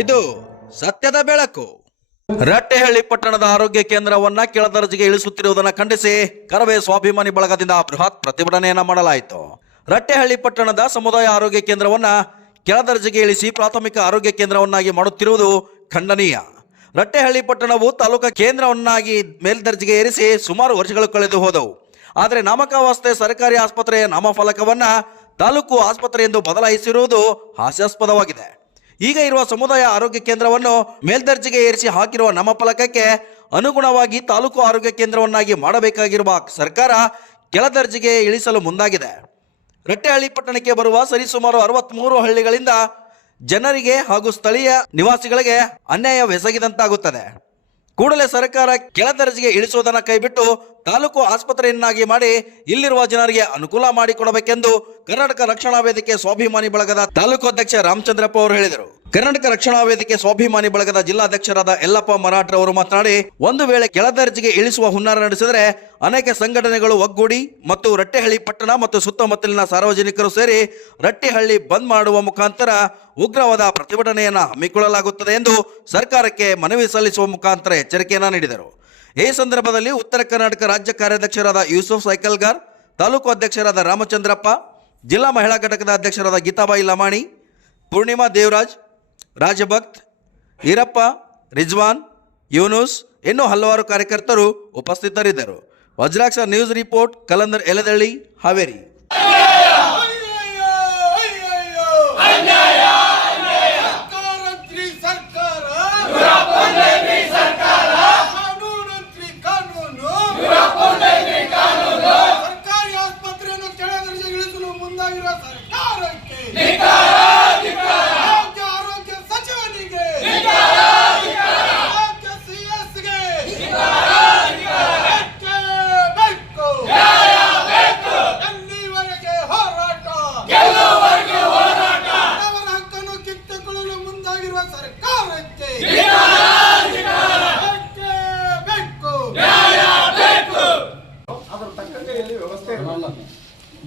ಇದು ಸತ್ಯದ ಬೆಳಕು. ರಟ್ಟೆಹಳ್ಳಿ ಪಟ್ಟಣದ ಆರೋಗ್ಯ ಕೇಂದ್ರವನ್ನ ಕೆಳದರ್ಜೆಗೆ ಇಳಿಸುತ್ತಿರುವುದನ್ನು ಖಂಡಿಸಿ ಕರವೇ ಸ್ವಾಭಿಮಾನಿ ಬಳಗದಿಂದ ಬೃಹತ್ ಪ್ರತಿಭಟನೆಯನ್ನ ಮಾಡಲಾಯಿತು. ರಟ್ಟೆಹಳ್ಳಿ ಪಟ್ಟಣದ ಸಮುದಾಯ ಆರೋಗ್ಯ ಕೇಂದ್ರವನ್ನ ಕೆಳದರ್ಜೆಗೆ ಇಳಿಸಿ ಪ್ರಾಥಮಿಕ ಆರೋಗ್ಯ ಕೇಂದ್ರವನ್ನಾಗಿ ಮಾಡುತ್ತಿರುವುದು ಖಂಡನೀಯ. ರಟ್ಟೆಹಳ್ಳಿ ಪಟ್ಟಣವು ತಾಲೂಕಾ ಕೇಂದ್ರವನ್ನಾಗಿ ಮೇಲ್ದರ್ಜೆಗೆ ಏರಿಸಿ ಸುಮಾರು ವರ್ಷಗಳು ಕಳೆದು ಹೋದವು. ಆದರೆ ನಾಮಕಾವಸ್ಥೆ ಸರ್ಕಾರಿ ಆಸ್ಪತ್ರೆಯ ನಾಮಫಲಕವನ್ನ ತಾಲೂಕು ಆಸ್ಪತ್ರೆ ಎಂದು ಬದಲಾಯಿಸಿರುವುದು ಹಾಸ್ಯಾಸ್ಪದವಾಗಿದೆ. ಈಗ ಇರುವ ಸಮುದಾಯ ಆರೋಗ್ಯ ಕೇಂದ್ರವನ್ನು ಮೇಲ್ದರ್ಜೆಗೆ ಏರಿಸಿ ಹಾಕಿರುವ ನಾಮಫಲಕಕ್ಕೆ ಅನುಗುಣವಾಗಿ ತಾಲೂಕು ಆರೋಗ್ಯ ಕೇಂದ್ರವನ್ನಾಗಿ ಮಾಡಬೇಕಾಗಿರುವ ಸರ್ಕಾರ ಕೆಳದರ್ಜೆಗೆ ಇಳಿಸಲು ಮುಂದಾಗಿದೆ. ರಟ್ಟೆಹಳ್ಳಿ ಪಟ್ಟಣಕ್ಕೆ ಬರುವ ಸರಿಸುಮಾರು 63 ಹಳ್ಳಿಗಳಿಂದ ಜನರಿಗೆ ಹಾಗೂ ಸ್ಥಳೀಯ ನಿವಾಸಿಗಳಿಗೆ ಅನ್ಯಾಯವೆಸಗಿದಂತಾಗುತ್ತದೆ. ಕೂಡಲೇ ಸರ್ಕಾರ ಕೆಳದರ್ಜೆಗೆ ಇಳಿಸುವುದನ್ನು ಕೈಬಿಟ್ಟು ತಾಲೂಕು ಆಸ್ಪತ್ರೆಯನ್ನಾಗಿ ಮಾಡಿ ಇಲ್ಲಿರುವ ಜನರಿಗೆ ಅನುಕೂಲ ಮಾಡಿಕೊಡಬೇಕೆಂದು ಕರ್ನಾಟಕ ರಕ್ಷಣಾ ವೇದಿಕೆ ಸ್ವಾಭಿಮಾನಿ ಬಳಗದ ತಾಲೂಕು ಅಧ್ಯಕ್ಷ ರಾಮಚಂದ್ರಪ್ಪ ಅವರು ಹೇಳಿದರು. ಕರ್ನಾಟಕ ರಕ್ಷಣಾ ವೇದಿಕೆ ಸ್ವಾಭಿಮಾನಿ ಬಳಗದ ಜಿಲ್ಲಾಧ್ಯಕ್ಷರಾದ ಯಲ್ಲಪ್ಪ ಮರಾಠರವರು ಮಾತನಾಡಿ, ಒಂದು ವೇಳೆ ಕೆಳದರ್ಜೆಗೆ ಇಳಿಸುವ ಹುನ್ನಾರ ನಡೆಸಿದರೆ ಅನೇಕ ಸಂಘಟನೆಗಳು ಒಗ್ಗೂಡಿ ಮತ್ತು ರಟ್ಟೆಹಳ್ಳಿ ಪಟ್ಟಣ ಮತ್ತು ಸುತ್ತಮುತ್ತಲಿನ ಸಾರ್ವಜನಿಕರು ಸೇರಿ ರಟ್ಟೆಹಳ್ಳಿ ಬಂದ್ ಮಾಡುವ ಮುಖಾಂತರ ಉಗ್ರವಾದ ಪ್ರತಿಭಟನೆಯನ್ನು ಹಮ್ಮಿಕೊಳ್ಳಲಾಗುತ್ತದೆ ಎಂದು ಸರ್ಕಾರಕ್ಕೆ ಮನವಿ ಸಲ್ಲಿಸುವ ಮುಖಾಂತರ ಎಚ್ಚರಿಕೆಯನ್ನು ನೀಡಿದರು. ಈ ಸಂದರ್ಭದಲ್ಲಿ ಉತ್ತರ ಕರ್ನಾಟಕ ರಾಜ್ಯ ಕಾರ್ಯಾಧ್ಯಕ್ಷರಾದ ಯೂಸುಫ್ ಸೈಕಲ್ಗಾರ್, ತಾಲೂಕು ಅಧ್ಯಕ್ಷರಾದ ರಾಮಚಂದ್ರಪ್ಪ, ಜಿಲ್ಲಾ ಮಹಿಳಾ ಘಟಕದ ಅಧ್ಯಕ್ಷರಾದ ಗೀತಾಬಾಯಿ ಲಮಾಣಿ, ಪೂರ್ಣಿಮಾ ದೇವರಾಜ್, ರಾಜಭಕ್ತ್, ಈರಪ್ಪ, ರಿಜ್ವಾನ್, ಯೂನುಸ್ ಇನ್ನೂ ಹಲವಾರು ಕಾರ್ಯಕರ್ತರು ಉಪಸ್ಥಿತರಿದ್ದರು. Vajraksha news report, Kalandar ಎಲೆದಳ್ಳಿ, Haveri.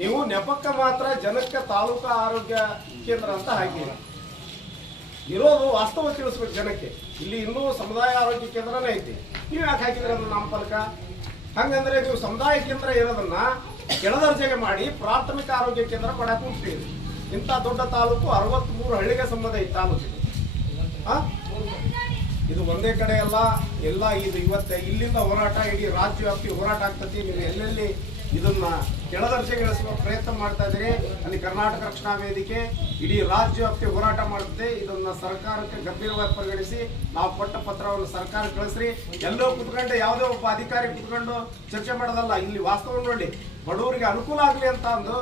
ನೀವು ನೆಪಕ್ಕ ಮಾತ್ರ ಜನಕ್ಕೆ ತಾಲೂಕಾ ಆರೋಗ್ಯ ಕೇಂದ್ರ ಅಂತ ಹಾಕಿರಿ. ಇರೋದು ವಾಸ್ತವ ತಿಳಿಸ್ಬೇಕು ಜನಕ್ಕೆ. ಇಲ್ಲಿ ಇನ್ನೂ ಸಮುದಾಯ ಆರೋಗ್ಯ ಕೇಂದ್ರನೇ ಐತಿ. ನೀವು ಯಾಕೆ ಹಾಕಿದ್ರಿ ಅದನ್ನ ನಾಮಫಲಕ? ಹಂಗಂದ್ರೆ ನೀವು ಸಮುದಾಯ ಕೇಂದ್ರ ಇರೋದನ್ನ ಕೆಳದರ್ಜೆಗೆ ಮಾಡಿ ಪ್ರಾಥಮಿಕ ಆರೋಗ್ಯ ಕೇಂದ್ರ ಮಾಡಕ್ಕೆ ಹೋಗ್ತೀರಿ. ಇಂಥ ದೊಡ್ಡ ತಾಲೂಕು 63 ಹಳ್ಳಿಗೆ ಸಂಬಂಧ ಐತಿ ತಾಲೂಕಿಗೆ. ಇದು ಒಂದೇ ಕಡೆ ಅಲ್ಲ, ಎಲ್ಲ ಇದು ಇವತ್ತು ಇಲ್ಲಿಂದ ಹೋರಾಟ ಇಡೀ ರಾಜ್ಯ ವ್ಯಾಪ್ತಿ ಹೋರಾಟ ಆಗ್ತತಿ. ನೀವು ಎಲ್ಲೆಲ್ಲಿ ಇದನ್ನ ಕೆಳದರ್ಜೆಗೆ ಇಳಿಸುವ ಪ್ರಯತ್ನ ಮಾಡ್ತಾ ಇದ್ದೀರಿ, ಅಲ್ಲಿ ಕರ್ನಾಟಕ ರಕ್ಷಣಾ ವೇದಿಕೆ ಇಡೀ ರಾಜ್ಯ ವ್ಯಾಪ್ತಿ ಹೋರಾಟ ಮಾಡುತ್ತೆ. ಇದನ್ನ ಸರ್ಕಾರಕ್ಕೆ ಗಂಭೀರವಾಗಿ ಪರಿಗಣಿಸಿ ನಾವು ಕೊಟ್ಟ ಪತ್ರವನ್ನು ಸರ್ಕಾರ ಕಳಿಸ್ರಿ. ಎಲ್ಲೋ ಕುತ್ಕೊಂಡು ಯಾವುದೋ ಒಬ್ಬ ಅಧಿಕಾರಿ ಕುತ್ಕೊಂಡು ಚರ್ಚೆ ಮಾಡೋದಲ್ಲ. ಇಲ್ಲಿ ವಾಸ್ತವ ನೋಡಿ, ಬಡವರಿಗೆ ಅನುಕೂಲ ಆಗಲಿ ಅಂತ ಅಂದು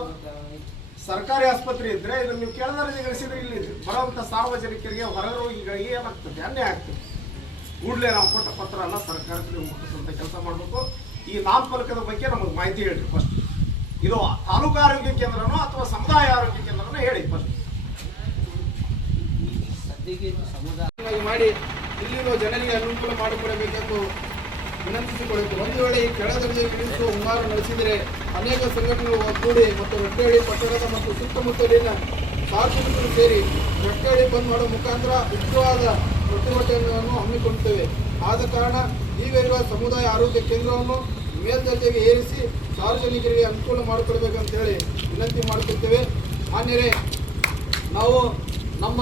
ಸರ್ಕಾರಿ ಆಸ್ಪತ್ರೆ ಇದ್ರೆ ಇದನ್ನು ನೀವು ಕೆಳದರ್ಜೆಗೆ ಇಳಿಸಿದ್ರೆ ಇಲ್ಲಿ ಬರುವಂತ ಸಾರ್ವಜನಿಕರಿಗೆ, ಹೊರ ರೋಗಿಗಳಿಗೆ ಏನಾಗ್ತದೆ? ಅನ್ಯಾಯ ಆಗ್ತದೆ. ಕೂಡಲೇ ನಾವು ಕೊಟ್ಟ ಪತ್ರ ಅಲ್ಲ ಸರ್ಕಾರಕ್ಕೆ ಮುಟ್ಟಿಸುವಂತ ಕೆಲಸ ಮಾಡಬೇಕು. ಈ ನಾಮಫಲಕದ ಬಗ್ಗೆ ನಮಗೆ ಮಾಹಿತಿ ಹೇಳ್ರಿ. ಫಸ್ಟ್ ಇದು ತಾಲೂಕು ಆರೋಗ್ಯ ಕೇಂದ್ರನೋ ಅಥವಾ ಸಮುದಾಯ ಆರೋಗ್ಯ ಕೇಂದ್ರನೋ ಹೇಳಿ ಫಸ್ಟ್. ಮಾಡಿ ಇಲ್ಲಿರುವ ಜನರಿಗೆ ಅನುಕೂಲ ಮಾಡಿಕೊಡಬೇಕೆಂದು ವಿನಂತಿಸಿಕೊಳ್ಳಬೇಕು. ಒಂದು ವೇಳೆ ಈ ಕೆಳದರ್ಜೆಗೆ ಇಳಿಸುವ ಹುನ್ನಾರ ನಡೆಸಿದರೆ ಅನೇಕ ಸಂಘಟನೆಗಳು ಒಗ್ಗೂಡಿ ಮತ್ತು ರಟ್ಟೆಹಳ್ಳಿ ಪಟ್ಟಣದ ಮತ್ತು ಸುತ್ತಮುತ್ತಲಿನ ಸಾರ್ವಜನಿಕರು ಸೇರಿ ರಟ್ಟೆಹಳ್ಳಿ ಬಂದ್ ಮಾಡುವ ಮುಖಾಂತರ ಉಗ್ರವಾದ ಪ್ರತಿಭಟನೆಯನ್ನು ಹಮ್ಮಿಕೊಳ್ಳುತ್ತೇವೆ. ಆದ ಕಾರಣ ಈಗ ಇರುವ ಸಮುದಾಯ ಆರೋಗ್ಯ ಕೇಂದ್ರವನ್ನು ಮೇಲ್ದರ್ಜೆಗೆ ಏರಿಸಿ ಸಾರ್ವಜನಿಕರಿಗೆ ಅನುಕೂಲ ಮಾಡಿಕೊಡ್ಬೇಕಂತೇಳಿ ವಿನಂತಿ ಮಾಡಿಕೊಳ್ತೇವೆ. ಮಾನ್ಯರೇ, ನಾವು ನಮ್ಮ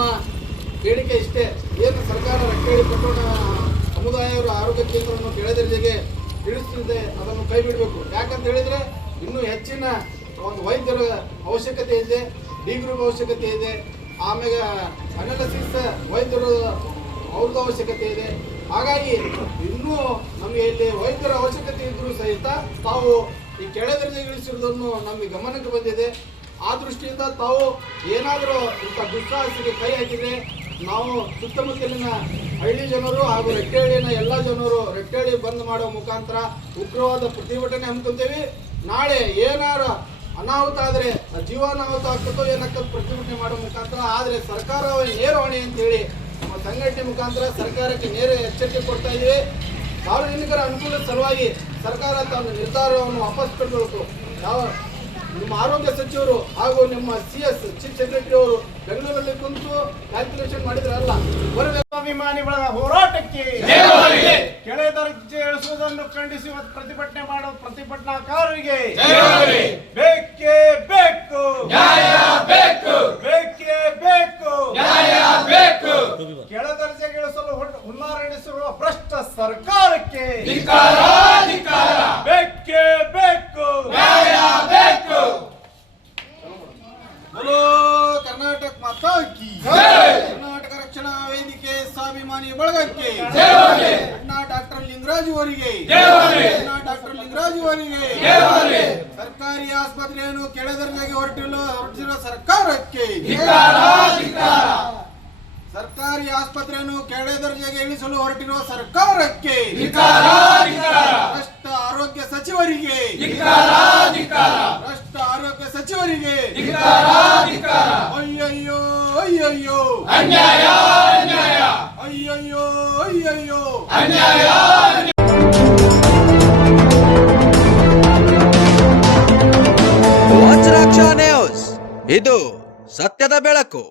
ಬೇಡಿಕೆ ಇಷ್ಟೇ. ಏನು ಸರ್ಕಾರ ರಟ್ಟೆಹಳ್ಳಿ ಪಟ್ಟಣ ಸಮುದಾಯದ ಆರೋಗ್ಯ ಕೇಂದ್ರವನ್ನು ಕೆಳದರ್ಜೆಗೆ ಇಳಿಸುತ್ತಿದೆ, ಅದನ್ನು ಕೈ ಬಿಡಬೇಕು. ಯಾಕಂತ ಹೇಳಿದರೆ ಇನ್ನೂ ಹೆಚ್ಚಿನ ಒಂದು ವೈದ್ಯರ ಅವಶ್ಯಕತೆ ಇದೆ, ಡಿ ಗ್ರೂಪ್ ಅವಶ್ಯಕತೆ ಇದೆ, ಆಮೇಲೆ ಅನಾಲಿಸಿಸ್ ವೈದ್ಯರು ಅವ್ರದ್ದು ಅವಶ್ಯಕತೆ ಇದೆ. ಹಾಗಾಗಿ ಇನ್ನೂ ನಮಗೆ ಇಲ್ಲಿ ವೈದ್ಯರ ಅವಶ್ಯಕತೆ ಇದ್ದರೂ ಸಹಿತ ತಾವು ಈ ಕೆಳದರ್ಜೆಗೆ ಇಳಿಸಿರುವುದನ್ನು ನಮಗೆ ಗಮನಕ್ಕೆ ಬಂದಿದೆ. ಆ ದೃಷ್ಟಿಯಿಂದ ತಾವು ಏನಾದರೂ ಇಂಥ ದುಸ್ಸಾಹಸಿಗೆ ಕೈ ಹಾಕಿದೆ, ನಾವು ಸುತ್ತಮುತ್ತಲಿನ ಹಳ್ಳಿ ಜನರು ಹಾಗೂ ರಟ್ಟೆಹಳ್ಳಿನ ಎಲ್ಲ ಜನರು ರಟ್ಟೆಹಳ್ಳಿ ಬಂದ್ ಮಾಡುವ ಮುಖಾಂತರ ಉಗ್ರವಾದ ಪ್ರತಿಭಟನೆ ಹಮ್ಮಿಕೊಳ್ತೇವೆ. ನಾಳೆ ಏನಾರ ಅನಾಹುತ ಆದರೆ ಜೀವಾನಾಹುತ ಆಗ್ತದೋ ಏನಾಗ್ತದೆ ಪ್ರತಿಭಟನೆ ಮಾಡುವ ಮುಖಾಂತರ. ಆದರೆ ಸರ್ಕಾರ ನೇರ ಹೊಣೆ ಅಂತೇಳಿ ನಮ್ಮ ಸಂಘಟನೆ ಮುಖಾಂತರ ಸರ್ಕಾರಕ್ಕೆ ನೇರ ಎಚ್ಚರಿಕೆ ಕೊಡ್ತಾ ಇದ್ದೀವಿ. ಸಾರ್ವಜನಿಕರ ಅನುಕೂಲದ ಸಲುವಾಗಿ ಸರ್ಕಾರ ತನ್ನ ನಿರ್ಧಾರವನ್ನು ವಾಪಸ್ ಪಡೆದುಕೊಳ್ಳಬೇಕು. ನಿಮ್ಮ ಆರೋಗ್ಯ ಸಚಿವರು ಹಾಗೂ ನಿಮ್ಮ CS ಚೀಫ್ ಸೆಕ್ರೆಟರಿ ಅವರು ಬೆಂಗಳೂರಲ್ಲಿ ಕುಂತು ಕ್ಯಾಲ್ಕುಲೇಷನ್ ಮಾಡಿದ್ರಲ್ಲ. ಸ್ವಾಭಿಮಾನಿ ಬಳಗ ಹೋರಾಟಕ್ಕೆ ಕೆಳ ದರ್ಜೆ ಇಳಿಸುವುದನ್ನು ಖಂಡಿಸಿ ಇವತ್ತು ಪ್ರತಿಭಟನೆ ಮಾಡುವ ಪ್ರತಿಭಟನಾಕಾರರಿಗೆ ಬೇಕೇ ಬೇಕು, ಬೇಕೇ ಬೇಕು, ಕೆಳ ದರ್ಜೆಗೆ ಇಳಿಸಲು ಹುನ್ನಾರ ನಡೆಸಿರುವ ಭ್ರಷ್ಟ ಸರ್ಕಾರಕ್ಕೆ ಬೇಕೇ ಬೇಕು. बोलो कर्नाटक माता की कर्नाटक रक्षणा ವೇದಿಕೆ ಸ್ವಾಭಿಮಾನಿ ಬಳಗಕ್ಕೆ ಅಣ್ಣಾ ಡಾಕ್ಟರ್ ಲಿಂಗರಾಜು ಅವರಿಗೆ, ಡಾಕ್ಟರ್ ಲಿಂಗರಾಜು ಅವರಿಗೆ, ಸರ್ಕಾರಿ ಆಸ್ಪತ್ರೆಯನ್ನು ಕೆಳದರ್ಜೆಗೆ ಹೊರಟಿರುವ ಸರ್ಕಾರಕ್ಕೆ, ಸರ್ಕಾರಿ ಆಸ್ಪತ್ರೆಯನ್ನು ಕೆಳದರ್ಜೆಗೆ ಇಳಿಸಲು ಹೊರಟಿರುವ ಸರ್ಕಾರಕ್ಕೆ, ಭ್ರಷ್ಟ ಆರೋಗ್ಯ ಸಚಿವರಿಗೆ, ಭ್ರಷ್ಟ ಆರೋಗ್ಯ ಸಚಿವರಿಗೆ ಅಯ್ಯಯ್ಯೋ ಅಯ್ಯಯ್ಯೋ ಅನ್ಯಾಯ, ಅಯ್ಯಯ್ಯೋ ಅಯ್ಯಯ್ಯೋ ಅನ್ಯಾಯ. ವಜ್ರಾಕ್ಷ ನ್ಯೂಸ್, ಇದು ಸತ್ಯದ ಬೆಳಕು.